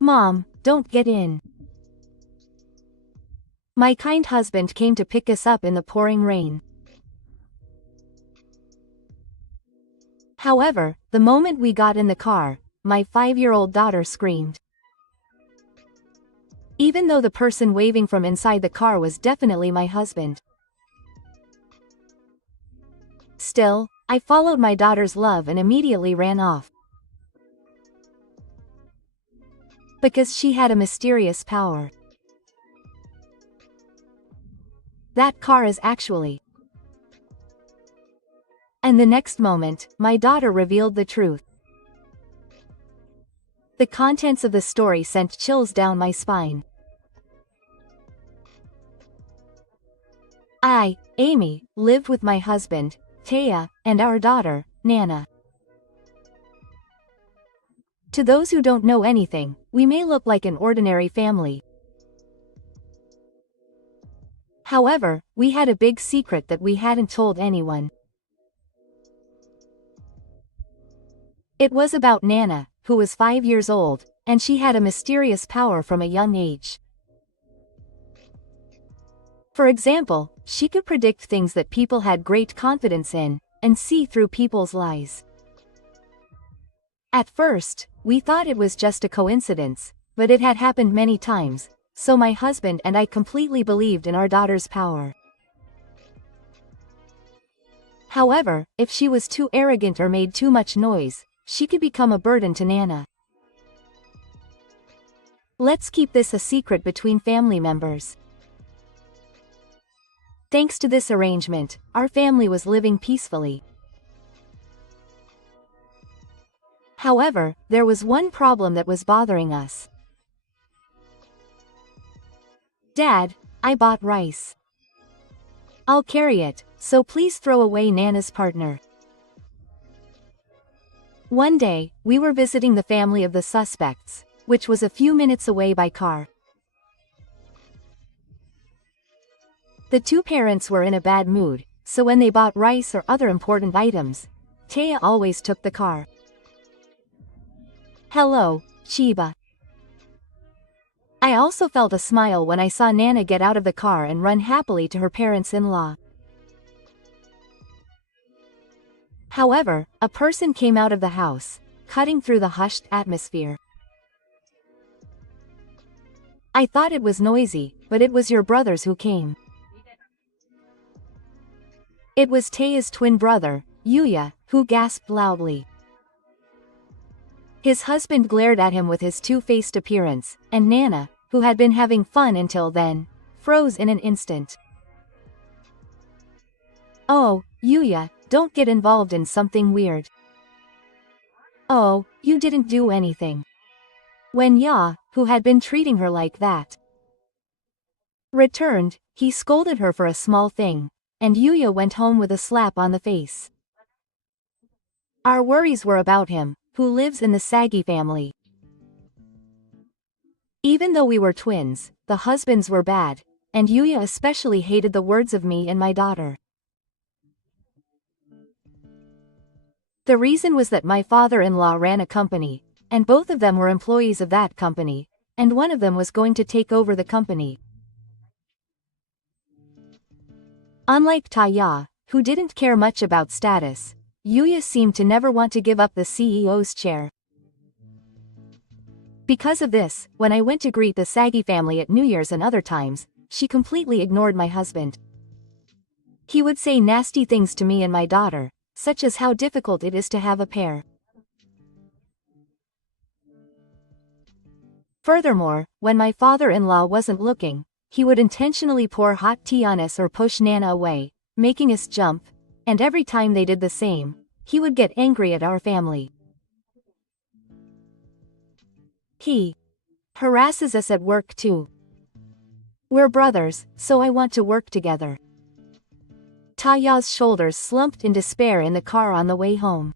Mom, don't get in. My kind husband came to pick us up in the pouring rain. However, the moment we got in the car, my 5-year-old daughter screamed. Even though the person waving from inside the car was definitely my husband. Still, I followed my daughter's love and immediately ran off. Because she had a mysterious power. That car is actually. And the next moment, my daughter revealed the truth. The contents of the story sent chills down my spine. I, Amy, lived with my husband, Taya, and our daughter, Nana. To those who don't know anything, we may look like an ordinary family. However, we had a big secret that we hadn't told anyone. It was about Nana, who was 5 years old, and she had a mysterious power from a young age. For example, she could predict things that people had great confidence in, and see through people's lies. At first, we thought it was just a coincidence, but it had happened many times, so my husband and I completely believed in our daughter's power. However, if she was too arrogant or made too much noise, she could become a burden to Nana. Let's keep this a secret between family members. Thanks to this arrangement, our family was living peacefully. However, there was one problem that was bothering us. Dad, I bought rice. I'll carry it, so please throw away Nana's partner. One day, we were visiting the family of the suspects, which was a few minutes away by car. The two parents were in a bad mood, so when they bought rice or other important items, Taya always took the car. Hello, Chiba. I also felt a smile when I saw Nana get out of the car and run happily to her parents-in-law. However, a person came out of the house, cutting through the hushed atmosphere. I thought it was noisy, but it was your brothers who came. It was Taya's twin brother, Yuya, who gasped loudly. His husband glared at him with his two-faced appearance, and Nana, who had been having fun until then, froze in an instant. Oh, Yuya, don't get involved in something weird. Oh, you didn't do anything. When Ya, who had been treating her like that, returned, he scolded her for a small thing, and Yuya went home with a slap on the face. Our worries were about him, who lives in the Sagi family. Even though we were twins, the husbands were bad, and Yuya especially hated the words of me and my daughter. The reason was that my father-in-law ran a company, and both of them were employees of that company, and one of them was going to take over the company. Unlike Taya, who didn't care much about status, Yuya seemed to never want to give up the CEO's chair. Because of this, when I went to greet the Sagi family at New Year's and other times, she completely ignored my husband. He would say nasty things to me and my daughter, such as how difficult it is to have a pair. Furthermore, when my father-in-law wasn't looking, he would intentionally pour hot tea on us or push Nana away, making us jump, and every time they did the same, he would get angry at our family. He harasses us at work too. We're brothers, so I want to work together. Taya's shoulders slumped in despair in the car on the way home.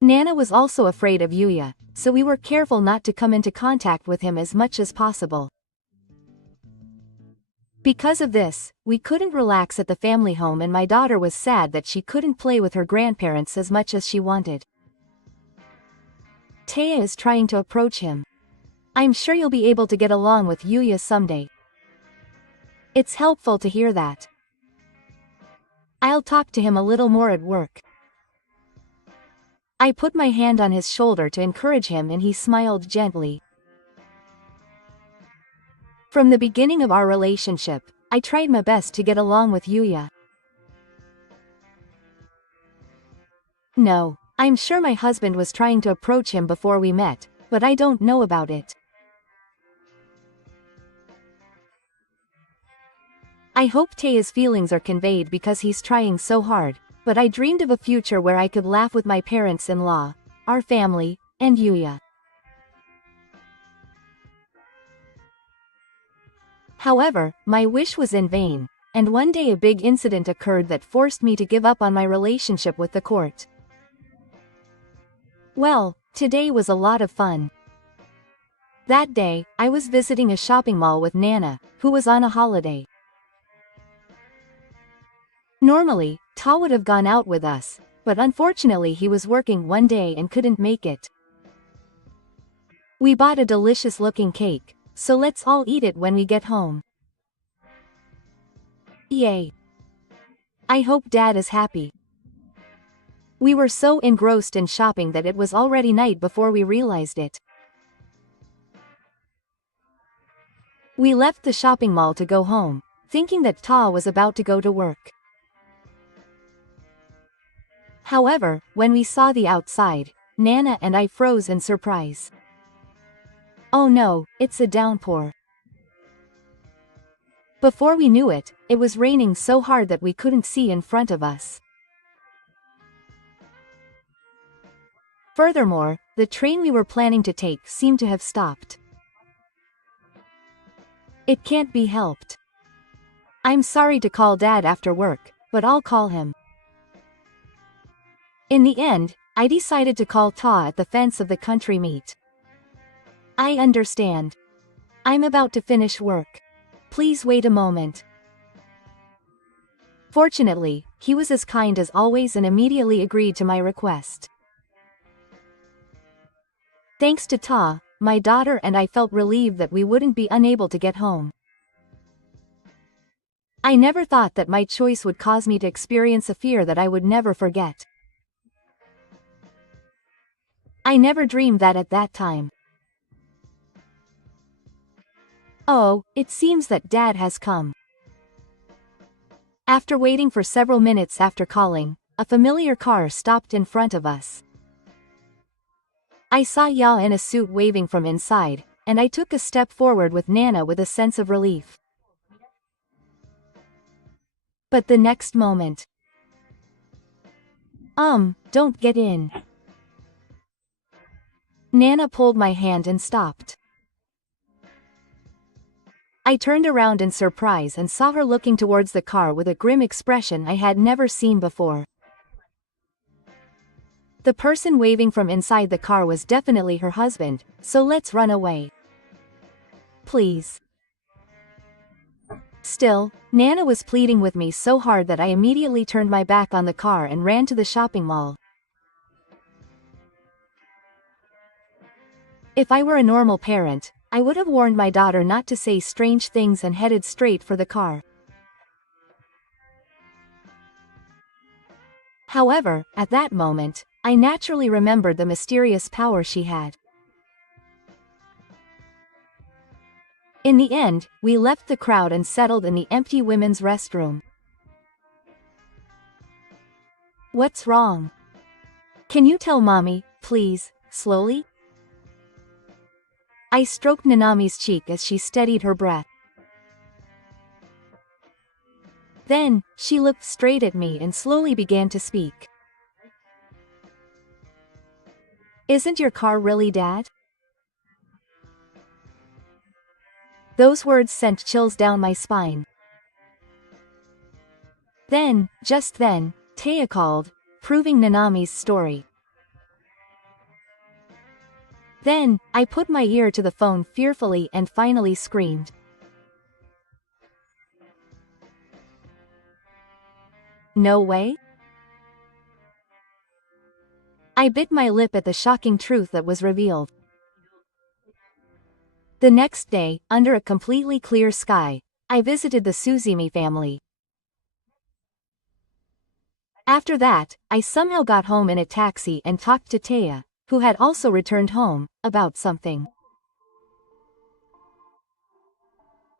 Nana was also afraid of Yuya, so we were careful not to come into contact with him as much as possible. Because of this, we couldn't relax at the family home and my daughter was sad that she couldn't play with her grandparents as much as she wanted. Taya is trying to approach him. I'm sure you'll be able to get along with Yuya someday. It's helpful to hear that. I'll talk to him a little more at work. I put my hand on his shoulder to encourage him and he smiled gently. From the beginning of our relationship, I tried my best to get along with Yuya. No, I'm sure my husband was trying to approach him before we met, but I don't know about it. I hope Taya's feelings are conveyed because he's trying so hard, but I dreamed of a future where I could laugh with my parents-in-law, our family, and Yuya. However, my wish was in vain, and one day a big incident occurred that forced me to give up on my relationship with the court. Well, today was a lot of fun. That day, I was visiting a shopping mall with Nana, who was on a holiday. Normally, Ta would have gone out with us, but unfortunately he was working one day and couldn't make it. We bought a delicious-looking cake, so let's all eat it when we get home. Yay! I hope Dad is happy. We were so engrossed in shopping that it was already night before we realized it. We left the shopping mall to go home, thinking that Ta was about to go to work. However, when we saw the outside, Nana and I froze in surprise. Oh no, it's a downpour. Before we knew it, it was raining so hard that we couldn't see in front of us. Furthermore, the train we were planning to take seemed to have stopped. It can't be helped. I'm sorry to call Dad after work, but I'll call him. In the end, I decided to call Ta at the fence of the country meet. I understand. I'm about to finish work. Please wait a moment. Fortunately, he was as kind as always and immediately agreed to my request. Thanks to Ta, my daughter and I felt relieved that we wouldn't be unable to get home. I never thought that my choice would cause me to experience a fear that I would never forget. I never dreamed that at that time. Oh, it seems that Dad has come. After waiting for several minutes after calling, a familiar car stopped in front of us. I saw Ya in a suit waving from inside, and I took a step forward with Nana with a sense of relief. But the next moment... Don't get in. Nana pulled my hand and stopped. I turned around in surprise and saw her looking towards the car with a grim expression I had never seen before. The person waving from inside the car was definitely her husband, so let's run away. Please. Still, Nana was pleading with me so hard that I immediately turned my back on the car and ran to the shopping mall. If I were a normal parent, I would have warned my daughter not to say strange things and headed straight for the car. However, at that moment, I naturally remembered the mysterious power she had. In the end, we left the crowd and settled in the empty women's restroom. What's wrong? Can you tell Mommy, please, slowly? I stroked Nanami's cheek as she steadied her breath. Then, she looked straight at me and slowly began to speak. Isn't your car really Dad? Those words sent chills down my spine. Then, just then, Taya called, proving Nanami's story. Then, I put my ear to the phone fearfully and finally screamed. No way? I bit my lip at the shocking truth that was revealed. The next day, under a completely clear sky, I visited the Suzumi family. After that, I somehow got home in a taxi and talked to Taya, who had also returned home, about something.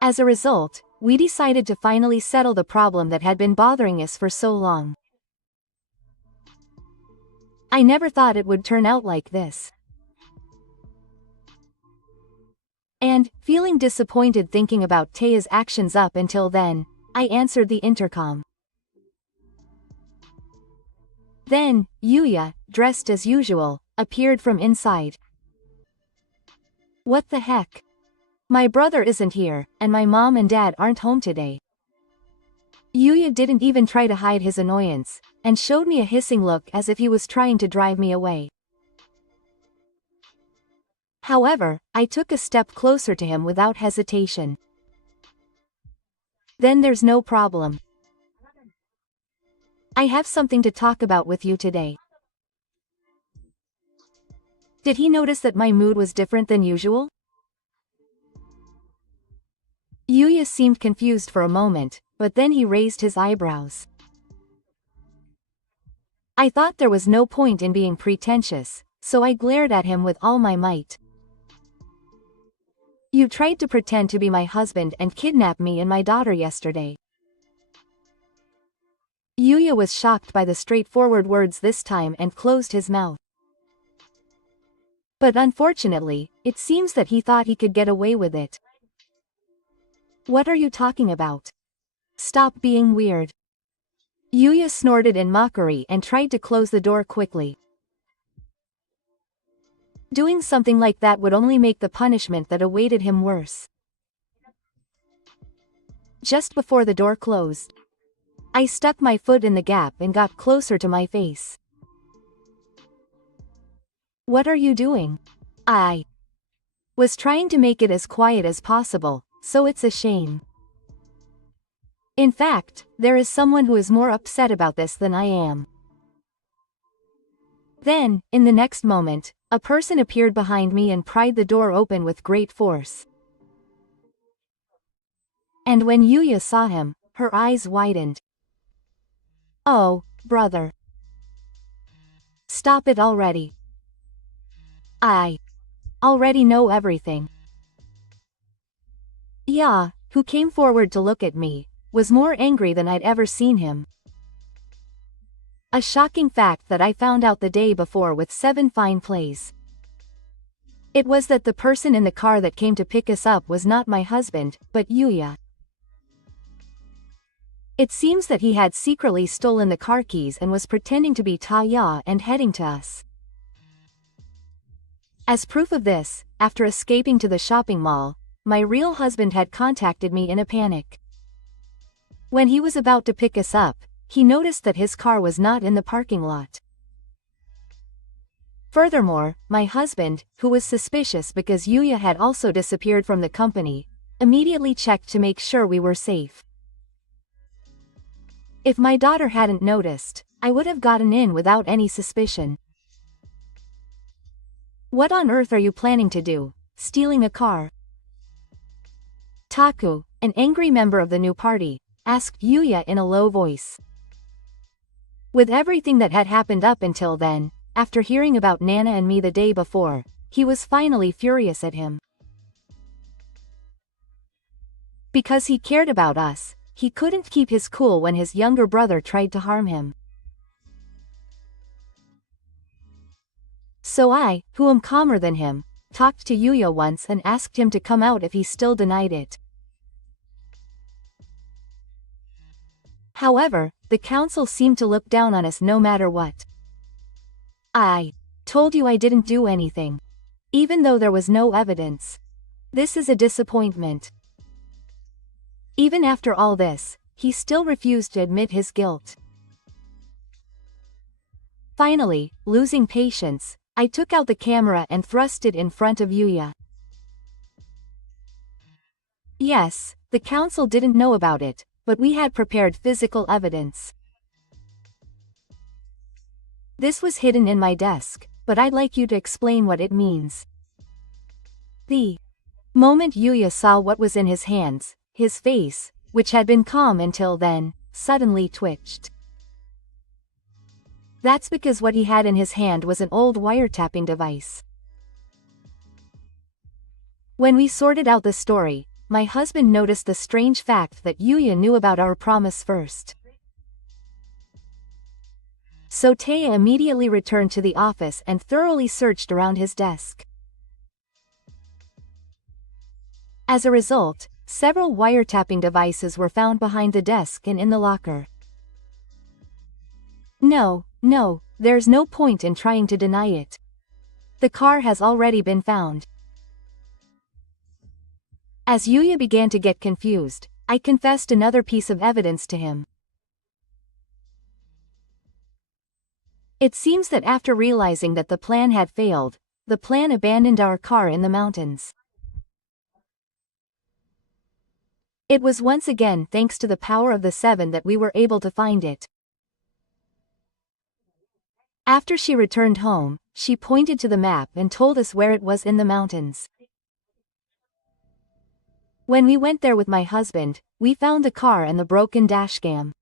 As a result, we decided to finally settle the problem that had been bothering us for so long. I never thought it would turn out like this. And, feeling disappointed thinking about Taya's actions up until then, I answered the intercom. Then, Yuya, dressed as usual, appeared from inside. What the heck? My brother isn't here, and my mom and dad aren't home today. Yuya didn't even try to hide his annoyance, and showed me a hissing look as if he was trying to drive me away. However, I took a step closer to him without hesitation. Then there's no problem. I have something to talk about with you today. Did he notice that my mood was different than usual? Yuya seemed confused for a moment, but then he raised his eyebrows. I thought there was no point in being pretentious, so I glared at him with all my might. You tried to pretend to be my husband and kidnap me and my daughter yesterday. Yuya was shocked by the straightforward words this time and closed his mouth. But unfortunately, it seems that he thought he could get away with it. What are you talking about? Stop being weird. Yuya snorted in mockery and tried to close the door quickly. Doing something like that would only make the punishment that awaited him worse. Just before the door closed, I stuck my foot in the gap and got closer to my face. What are you doing? I was trying to make it as quiet as possible, so it's a shame. In fact, there is someone who is more upset about this than I am. Then, in the next moment, a person appeared behind me and pried the door open with great force. And when Yuya saw him, her eyes widened. Oh, brother. Stop it already. I already know everything. Ya, who came forward to look at me, was more angry than I'd ever seen him. A shocking fact that I found out the day before with 7 fine plays. It was that the person in the car that came to pick us up was not my husband, but Yuya. It seems that he had secretly stolen the car keys and was pretending to be Taya and heading to us. As proof of this, after escaping to the shopping mall, my real husband had contacted me in a panic. When he was about to pick us up, he noticed that his car was not in the parking lot. Furthermore, my husband, who was suspicious because Yuya had also disappeared from the company, immediately checked to make sure we were safe. If my daughter hadn't noticed, I would have gotten in without any suspicion. What on earth are you planning to do, stealing a car? Taku, an angry member of the new party, asked Yuya in a low voice. With everything that had happened up until then, after hearing about Nana and me the day before, he was finally furious at him. Because he cared about us, he couldn't keep his cool when his younger brother tried to harm him. So I, who am calmer than him, talked to Yuya once and asked him to come out if he still denied it. However, the council seemed to look down on us no matter what. I told you I didn't do anything. Even though there was no evidence. This is a disappointment. Even after all this, he still refused to admit his guilt. Finally, losing patience, I took out the camera and thrust it in front of Yuya. Yes, the council didn't know about it, but we had prepared physical evidence. This was hidden in my desk, but I'd like you to explain what it means. The moment Yuya saw what was in his hands, his face, which had been calm until then, suddenly twitched. That's because what he had in his hand was an old wiretapping device. When we sorted out the story, my husband noticed the strange fact that Yuya knew about our promise first. So Taya immediately returned to the office and thoroughly searched around his desk. As a result, several wiretapping devices were found behind the desk and in the locker. No, there's no point in trying to deny it. The car has already been found. As Yuya began to get confused, I confessed another piece of evidence to him. It seems that after realizing that the plan had failed, the plan abandoned our car in the mountains. It was once again thanks to the power of the seven that we were able to find it. After she returned home, she pointed to the map and told us where it was in the mountains. When we went there with my husband, we found the car and the broken dashcam.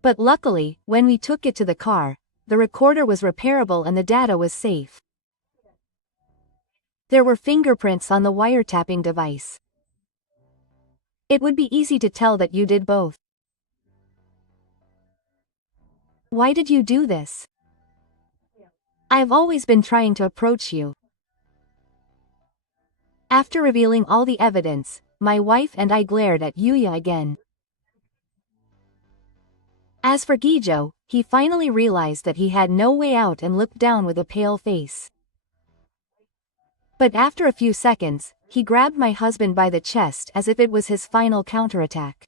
But luckily, when we took it to the car, the recorder was repairable and the data was safe. There were fingerprints on the wiretapping device. It would be easy to tell that you did both. Why did you do this? I've always been trying to approach you. After revealing all the evidence, my wife and I glared at Yuya again. As for Gijo, he finally realized that he had no way out and looked down with a pale face. But after a few seconds, he grabbed my husband by the chest as if it was his final counterattack.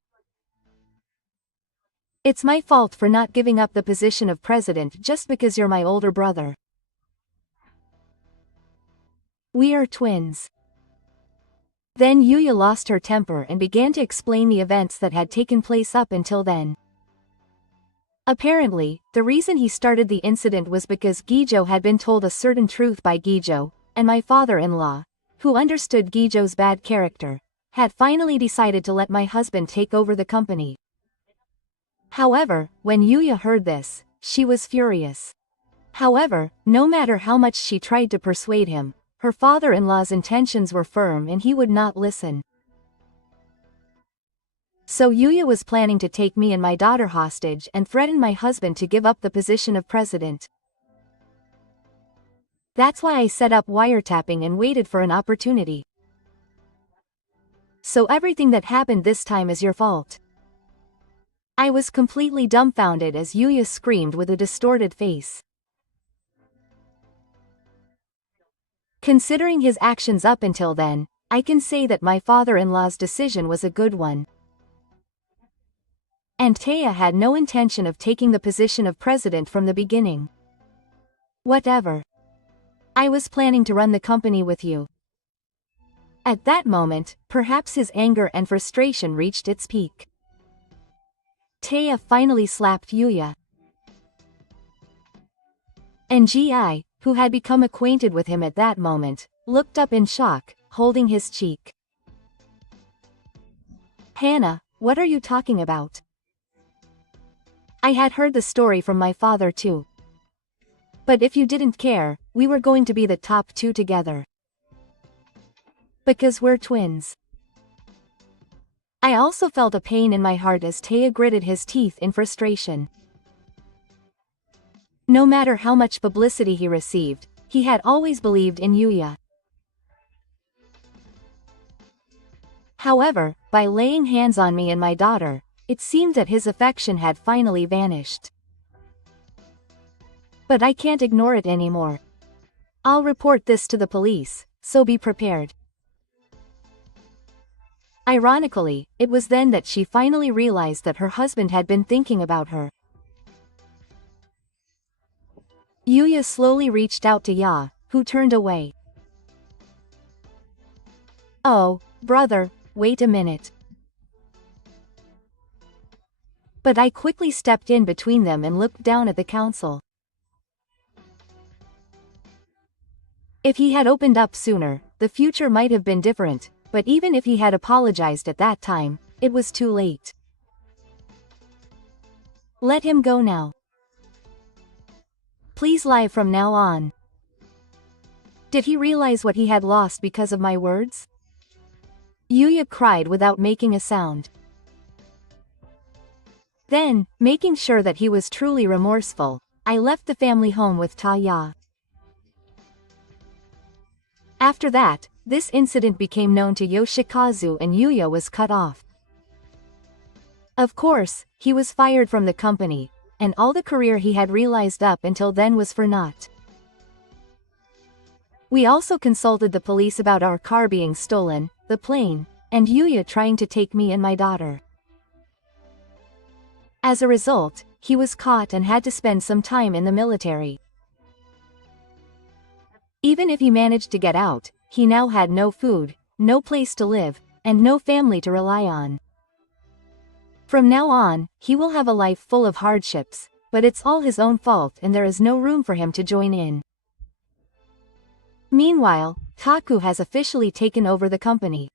It's my fault for not giving up the position of president just because you're my older brother. We are twins. Then Yuya lost her temper and began to explain the events that had taken place up until then. Apparently, the reason he started the incident was because Gijo had been told a certain truth by Gijo, and my father-in-law, who understood Gijo's bad character, had finally decided to let my husband take over the company. However, when Yuya heard this, she was furious. However, no matter how much she tried to persuade him, her father-in-law's intentions were firm and he would not listen. So Yuya was planning to take me and my daughter hostage and threaten my husband to give up the position of president. That's why I set up wiretapping and waited for an opportunity. So everything that happened this time is your fault. I was completely dumbfounded as Yuya screamed with a distorted face. Considering his actions up until then, I can say that my father-in-law's decision was a good one. And Taya had no intention of taking the position of president from the beginning. Whatever. I was planning to run the company with you. At that moment, perhaps his anger and frustration reached its peak. Taya finally slapped Yuya. And Gi, who had become acquainted with him at that moment, looked up in shock, holding his cheek. Hannah, what are you talking about? I had heard the story from my father too. But if you didn't care, we were going to be the top two together. Because we're twins. I also felt a pain in my heart as Taya gritted his teeth in frustration. No matter how much publicity he received, he had always believed in Yuya. However, by laying hands on me and my daughter, it seemed that his affection had finally vanished. But I can't ignore it anymore. I'll report this to the police, so be prepared. Ironically, it was then that she finally realized that her husband had been thinking about her. Yuya slowly reached out to Ya, who turned away. Oh, brother, wait a minute. But I quickly stepped in between them and looked down at the counsel. If he had opened up sooner, the future might have been different, but even if he had apologized at that time, it was too late. Let him go now. Please lie from now on. Did he realize what he had lost because of my words? Yuya cried without making a sound. Then, making sure that he was truly remorseful, I left the family home with Taya. After that, this incident became known to Yoshikazu and Yuya was cut off. Of course, he was fired from the company, and all the career he had realized up until then was for naught. We also consulted the police about our car being stolen, the plane, and Yuya trying to take me and my daughter. As a result, he was caught and had to spend some time in the military. Even if he managed to get out, he now had no food, no place to live, and no family to rely on. From now on, he will have a life full of hardships, but it's all his own fault and there is no room for him to join in. Meanwhile, Taku has officially taken over the company.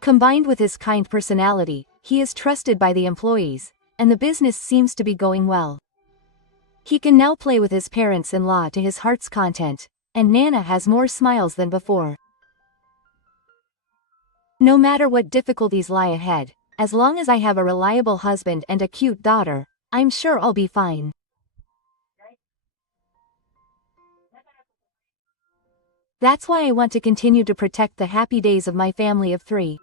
Combined with his kind personality, he is trusted by the employees, and the business seems to be going well. He can now play with his parents-in-law to his heart's content, and Nana has more smiles than before. No matter what difficulties lie ahead, as long as I have a reliable husband and a cute daughter, I'm sure I'll be fine. That's why I want to continue to protect the happy days of my family of 3.